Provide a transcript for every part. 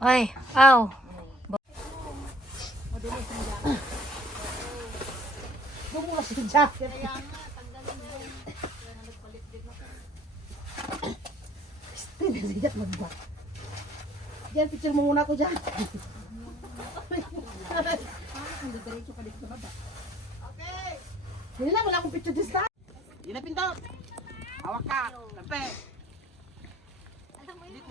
Ay, aw. Bumuha si jacket. Hindi siya magba. Diyan, picture mo muna ako dyan. Hindi na, wala akong picture this time. Yun na pindot. Hawak ka. Lampe. Alam mo yung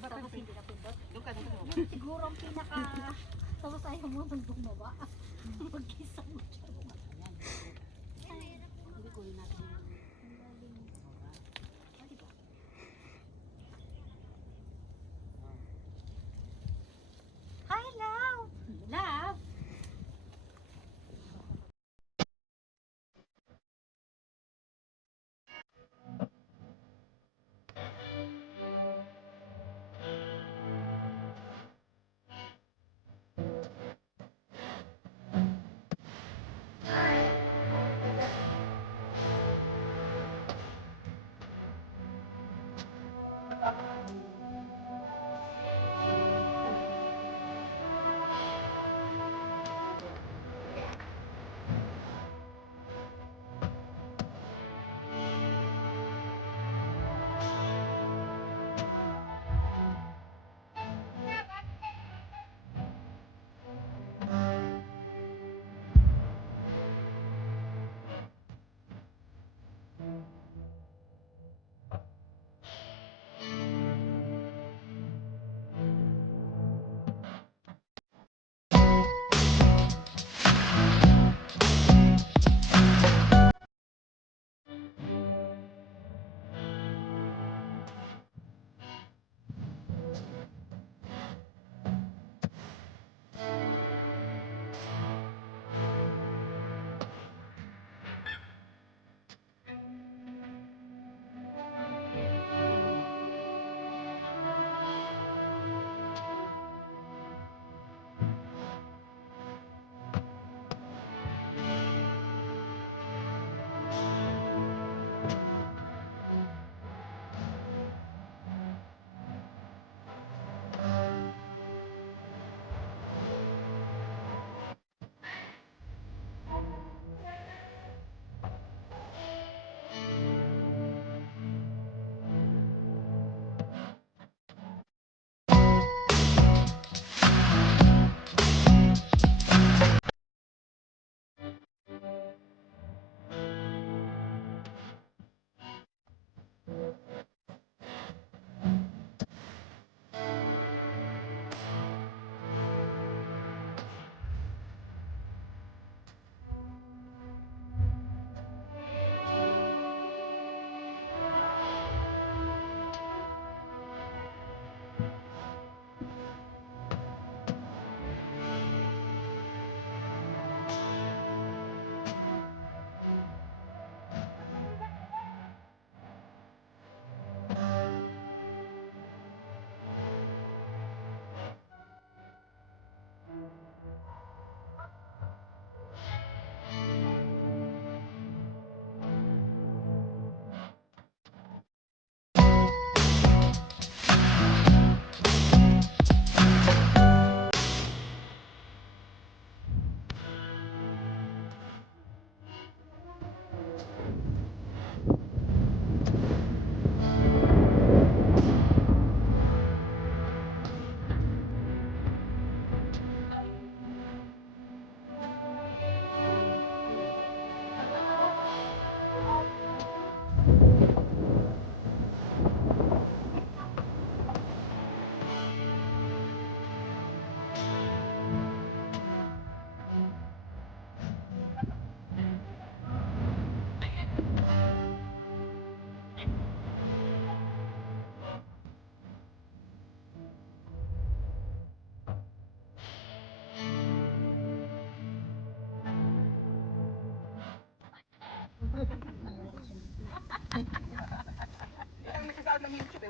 tapos hindi napindot. Siguro ang pinaka tapos ayaw mo nang bumaba. Pag-isa mo siya. Hi, love! Love!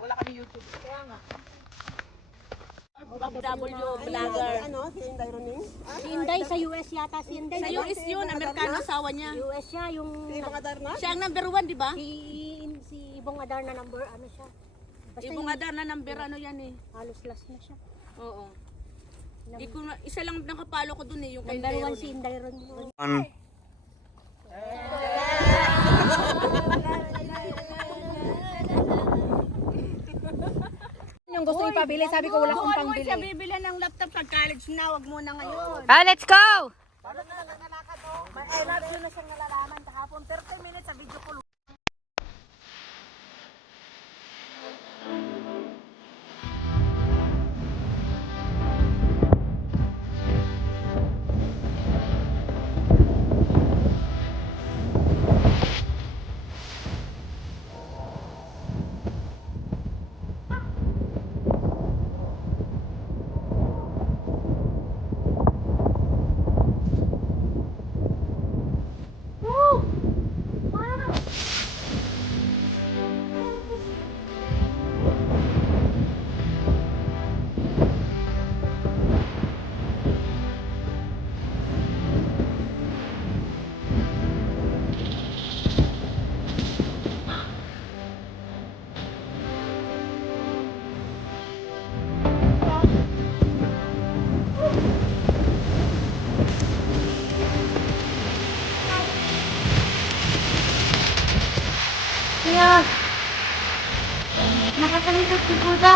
Wala kami YouTube. Kaya nga. W vlogger. Ano, si Inday Roning? Si Inday sa US yata si Inday. Sa US yun, Amerikano asawa niya. US siya yung Si mga Darna? Siya ang number 1, di ba? si Ibong Adar na number ano siya. Basta Ibong Adar na number ano yan eh. halos last na siya. Oo. Di ko na, isa lang nakapalo ko dun eh, yung kay Number Dairon 1 si eh. Indairon. Yung gusto ipabili, sabi ko wala akong Doon mo siya pangbili. bibili ng laptop pag college na, wag mo na ngayon. Ah, let's go! I love you na siyang nalalaman kahapon. 30 minutes sa video call. Kaya, nakakalikot si Buda.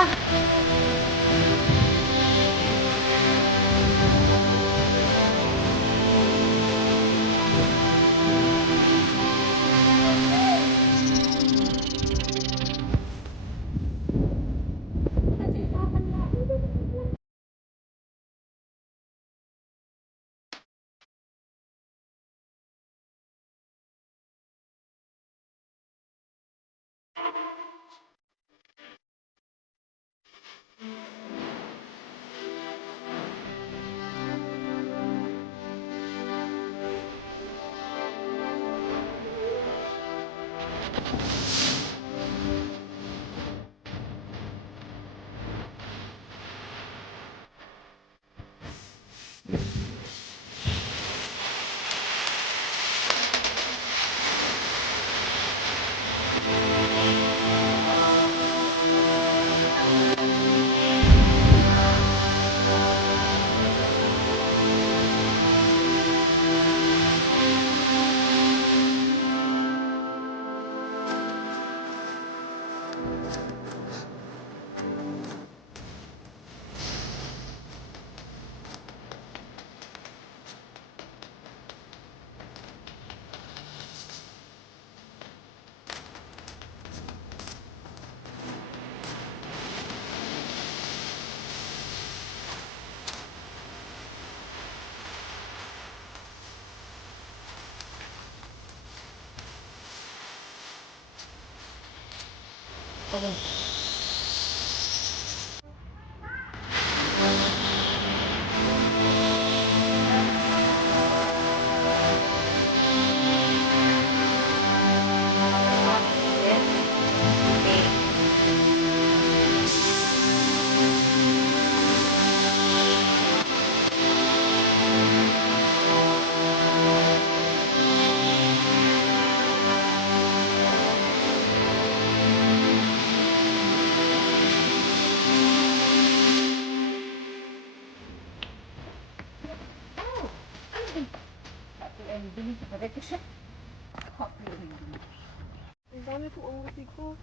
Ang dami kong ang ko.